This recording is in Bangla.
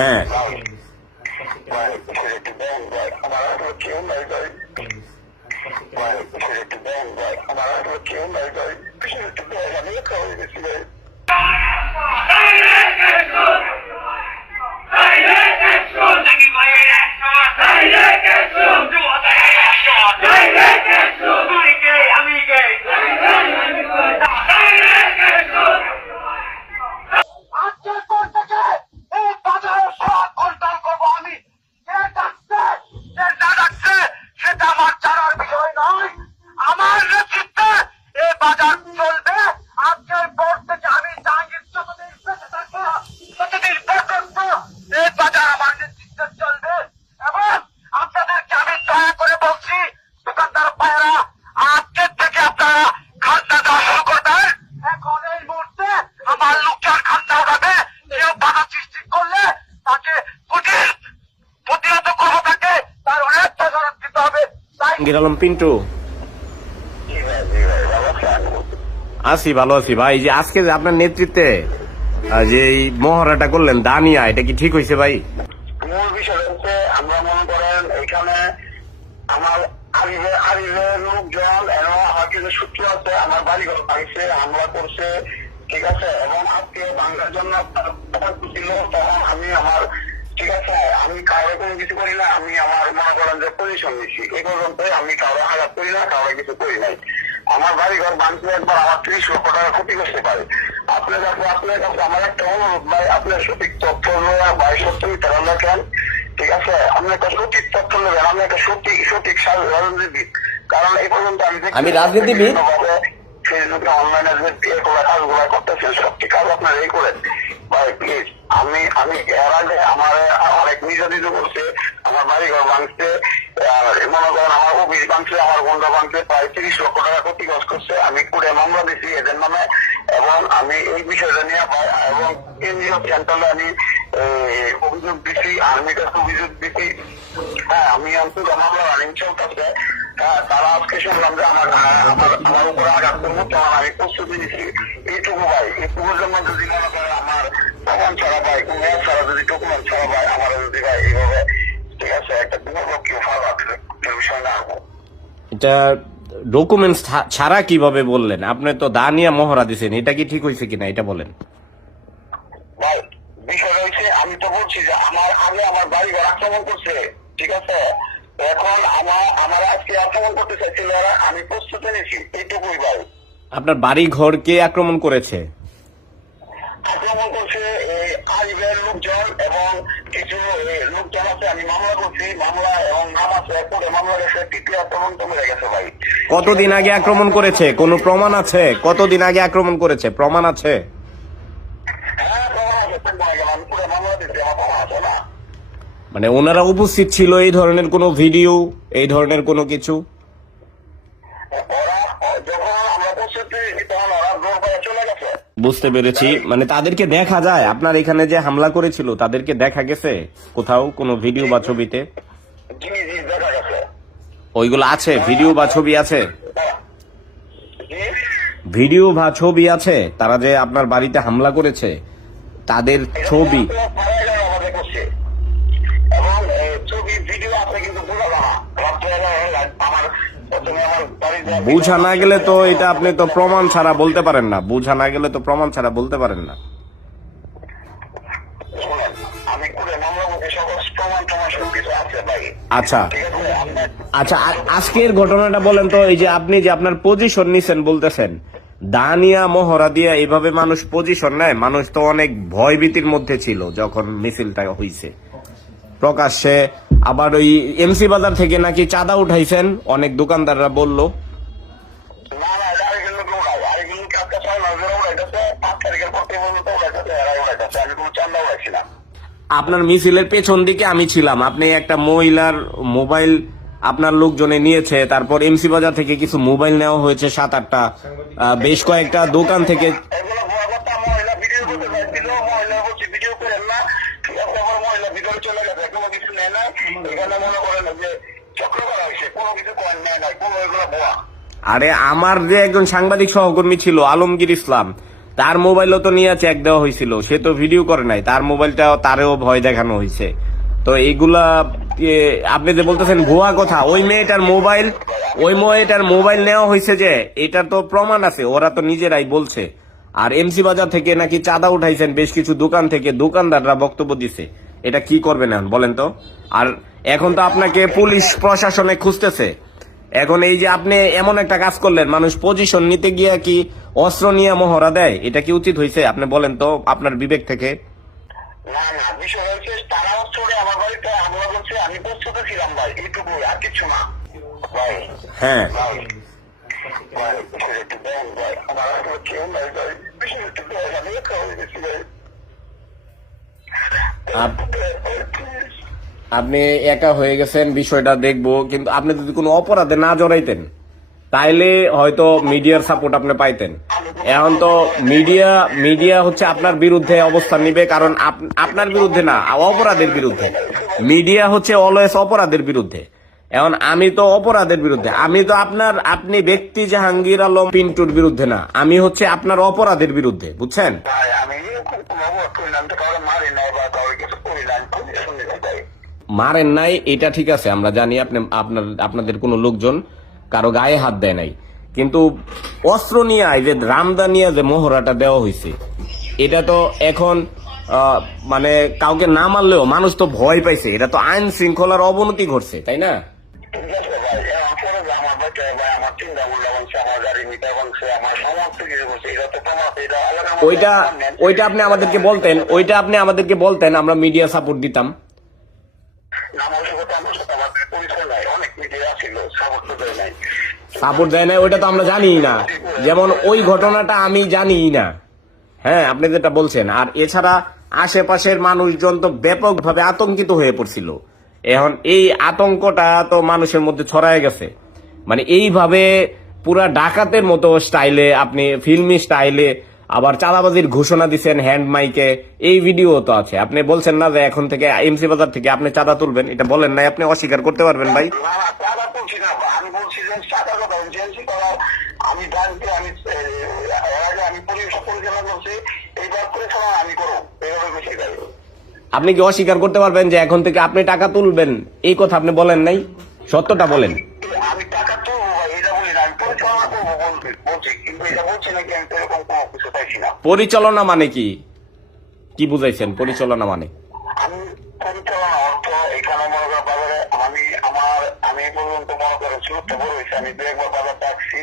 হ্যাঁ ভাই ভাই বিষয়টা একটু বাজার চলবে। আজকের পর থেকে আমি জাহাঙ্গীর যতদিন পর্যন্ত এই বাজার আমার নেতৃত্বে চলবে। এবং আপনাদেরকে আমি দয়া করে বলছি, দোকানদার ভাইয়েরা আজকের থেকে আপনারা খাদ্য দেওয়া শুরু করবেন। এখন এই মুহূর্তে আমার লোকজন খাদ্য উঠাবে কেউ বাধা সৃষ্টি করলে তাকে প্রতি প্রতিহত করব তাকে। তার অনেক প্রচারণ দিতে হবে। জাহাঙ্গীর পিন্টু। আছি ভালো আছি। ভাই যে আজকে যে আপনার নেতৃত্বে যে এই মহড়াটা করলেন, দানিয়া, এটা কি ঠিক হয়েছে ভাই? মূল বিষয় হচ্ছে, আমরা মনে করেন, এখানে আমার লোকজন আমার কিছু সূত্র আছে, আমার পাইছে করছে, ঠিক আছে? এবং আজকে বাংলার জন্য ছিল তখন আমি আমার ঠিক আছে? আমি কারও কোনো কিছু করি না, আমি আমার মনে করেন যে পজিশন এই পর্যন্ত আমি কারও আঘাত করি না কারও কিছু করি নাই। আমার বাড়ি ঘর বানতে একবার আমার ত্রিশ লক্ষ টাকা ক্ষতি করতে পারে। আপনার কাছে আপনার কাছে আমার একটা অনুরোধ ভাই আপনার সঠিক তথ্য নেওয়া ভাই সত্য মিথ্যা লেখেন ঠিক আছে? আপনি একটা সঠিক তথ্য নেবেন আমি একটা সঠিক সঠিক রাজনীতিবিদ। কারণ এই পর্যন্ত আমি আমি রাজনীতিবিদ? ফেসবুকে অনলাইনে যে কাজগুলো করতেছেন সবটি কাজ আপনার এই করেন। ভাই প্লিজ আমি আমি এর আগে আমার অনেক নির্যাতিত করছে, আমার বাড়ি ঘর ভাঙছে মনে করেন আমার অফিস ভাঙছে, আমার বন্ধা ভাঙছে, প্রায় তিরিশ লক্ষ টাকা ক্ষতিগ্রস্ত করছে। আমি কুড়ে মামলা দিচ্ছি এদের নামে, এবং আমি এই বিষয়টা নিয়ে এবং কেন্দ্রীয় সেন্ট্রালে আমি অভিযোগ দিচ্ছি আর্মির কাছে অভিযোগ দিচ্ছি হ্যাঁ আমি অন্তত মামলা রানিং চলতেছে। হ্যাঁ তারা আজকে শুনলাম যে আমার আমার আমার উপরে আঘাত করব তখন আমি প্রস্তুতি নিচ্ছি এইটুকু ভাই, এইটুকুর জন্য যদি মনে করে আমার প্রমাণ ছাড়া ভাই কোনো ইয়ে ছাড়া যদি ডকুমেন্ট ছাড়া ভাই আমার যদি ভাই এইভাবে ঠিক আছে একটা আছে এটা ডকুমেন্টস ছাড়া কীভাবে বললেন? আপনি তো দানিয়া মহড়া দিছেন এটা কি ঠিক হয়েছে কিনা? এটা বলেন। বিষয় আমি তো বলছি যে আমার আগে আমার বাড়ি ঘর আক্রমণ করছে ঠিক আছে? এখন আমার আমার আজকে আক্রমণ করতে চাইছিল আমি প্রস্তুতি নিয়েছি এইটুকুই ভাই। আপনার বাড়ি ঘর কে আক্রমণ করেছে আক্রমণ করছে এই আরিফের লোকজন এবং কিছু এই, লোকজন আছে আমি মামলা করছি মামলা এবং নাম আছে করে মামলা গেছে তৃতীয় আক্রমণ তো হয়ে গেছে ভাই কতদিন আগে আক্রমণ করেছে? কোনো প্রমাণ আছে? কতদিন আগে আক্রমণ করেছে? প্রমাণ আছে? হ্যাঁ মানে ওনারা উপস্থিত ছিল এই ধরনের কোনো ভিডিও এই ধরনের কোনো কিছু? বুঝতে পেরেছি। মানে তাদেরকে দেখা যায়। আপনার এখানে যে হামলা করেছিল তাদেরকে দেখা গেছে কোথাও কোনো ভিডিও বা ছবিতে? ওইগুলো আছে? ভিডিও বা ছবি আছে? ভিডিও বা ছবি আছে? তারা যে আপনার বাড়িতে হামলা করেছে, তাদের ছবি। বুঝা না গেলে তো এটা আপনি তো প্রমাণ ছাড়া বলতে পারেন না। বুঝা না গেলে তো প্রমাণ ছাড়া বলতে পারেন না শুনেন, আমি করে মামলা করছি সকল প্রমাণ টমাণ সব কিছু আছে ভাই আচ্ছা। আচ্ছা আজকের ঘটনাটা বলেন তো, এই যে আপনি যে আপনার পজিশন নিছেন বলতেছেন, দানিয়া, মহড়া দিয়া এইভাবে মানুষ পজিশন নেয়, মানুষ তো অনেক ভয়ভীতির মধ্যে ছিল যখন মিছিলটা হইছে। প্রকাশ্যে আবার ওই এমসি বাজার থেকে নাকি চাঁদা উঠাইছেন, অনেক দোকানদাররা বলল। না। আপনার মিছিলের পেছন দিকে আমি ছিলাম। আপনি একটা মহিলার মোবাইল আপনার লোকজনে নিয়েছে তারপর এমসি বাজার থেকে কিছু মোবাইল নেওয়া হয়েছে সাত আটটা বেশ কয়েকটা দোকান থেকে আরে আমার যে একজন সাংবাদিক সহকর্মী ছিল আলমগীর ইসলাম তার মোবাইলও তো নিয়ে চেক দেওয়া হয়েছিল, সে তো ভিডিও করে নাই, তার মোবাইলটা তারেও ভয় দেখানো হয়েছে। তো এইগুলা আপনি যে বলতেছেন ভুয়া কথা, ওই মেয়েটার মোবাইল, ওই মেয়েটার মোবাইল নেওয়া হয়েছে যে, এটার তো প্রমাণ আছে, ওরা তো নিজেরাই বলছে। আর এমসি বাজার থেকে নাকি চাঁদা উঠাইছেন, বেশ কিছু দোকান থেকে দোকানদাররা বক্তব্য দিছে। এটা কি করবেন এখন, বলেন তো? আর এখন তো আপনাকে পুলিশ প্রশাসনে খুঁজতেছে। এখন এই যে আপনি এমন একটা কাজ করলেন মানুষ পজিশন নিতে গিয়ে কি অস্ত্র নিয়ে মহড়া দেয়? এটা কি উচিত হয়েছে আপনি বলেন তো আপনার বিবেক থেকে। না না বিষয় হচ্ছে তারা চলে আমার বাড়িতে হামলা করছে আমি প্রস্তুত ছিলাম ভাই এইটুকু আর কিছু না। ভাই হ্যাঁ। ভাই ভাই একটু দেন ভাই আমার আসলে কেউ নাই ভাই বিষয় একটু দেন আমি একা হয়ে গেছি ভাই। আপ- Please. আপনি একা হয়ে গেছেন, বিষয়টা দেখব, কিন্তু আপনি যদি কোনো অপরাধে না জড়াইতেন, তাইলে হয়তো মিডিয়ার সাপোর্ট আপনি পাইতেন। এখন তো মিডিয়া মিডিয়া হচ্ছে আপনার বিরুদ্ধে অবস্থান নিবে, কারণ আপ- আপনার বিরুদ্ধে না, অপরাধের বিরুদ্ধে। মিডিয়া হচ্ছে অলওয়েজ অপরাধের বিরুদ্ধে। এখন আমি তো অপরাধের বিরুদ্ধে। আমি তো আপনার, আপনি ব্যক্তি জাহাঙ্গীর আলম পিন্টুর বিরুদ্ধে না। আমি হচ্ছে আপনার অপরাধের বিরুদ্ধে, বুঝছেন? মারেন নাই এটা ঠিক আছে আমরা জানি আপনি আপনার আপনাদের কোনো লোকজন কারও গায়ে হাত দেয় নাই। কিন্তু অস্ত্র নিয়ে যে রামদা নিয়ে যে মোহরাটা দেওয়া হয়েছে এটা তো এখন মানে কাউকে না মারলেও মানুষ তো ভয় পাইছে এটা তো আইন শৃঙ্খলার অবনতি ঘটছে তাই না? ওইটা ওইটা আপনি আমাদেরকে বলতেন ওইটা আপনি আমাদেরকে বলতেন আমরা মিডিয়া সাপোর্ট দিতাম। সাপোর্ট দেয় নাই, ওইটা তো আমরা জানিই না। যেমন ওই ঘটনাটা আমি জানিই না। হ্যাঁ আপনি যেটা বলছেন। আর এছাড়া আশেপাশের মানুষজন তো ব্যাপকভাবে আতঙ্কিত হয়ে পড়ছিল। এখন এই আতঙ্কটা তো মানুষের মধ্যে ছড়ায় গেছে। মানে এইভাবে পুরা ডাকাতের মতো স্টাইলে আপনি, ফিল্মি স্টাইলে আবার চাঁদাবাজির ঘোষণা দিচ্ছেন হ্যান্ড মাইকে এই ভিডিও তো আছে। আপনি বলছেন না যে এখন থেকে এমসি বাজার থেকে আপনি চাঁদা তুলবেন। এটা বলেন নাই আপনি অস্বীকার করতে পারবেন ভাই। আমি ব্যাংকে আমি আমি পরিচালনা করছি এইবার পরিচালনা আমি করব। এইভাবে বেশি আপনি কি অস্বীকার করতে পারবেন যে এখন থেকে আপনি টাকা তুলবেন? এই কথা আপনি বলেন নাই? সত্যটা বলেন। পরিচালনা মানে কি? কি বুঝাইছেন? পরিচালনা মানে? আমি মনে আমার আমি পর্যন্ত মনে করেছি আমি দু একবার বাজার ডাকছি।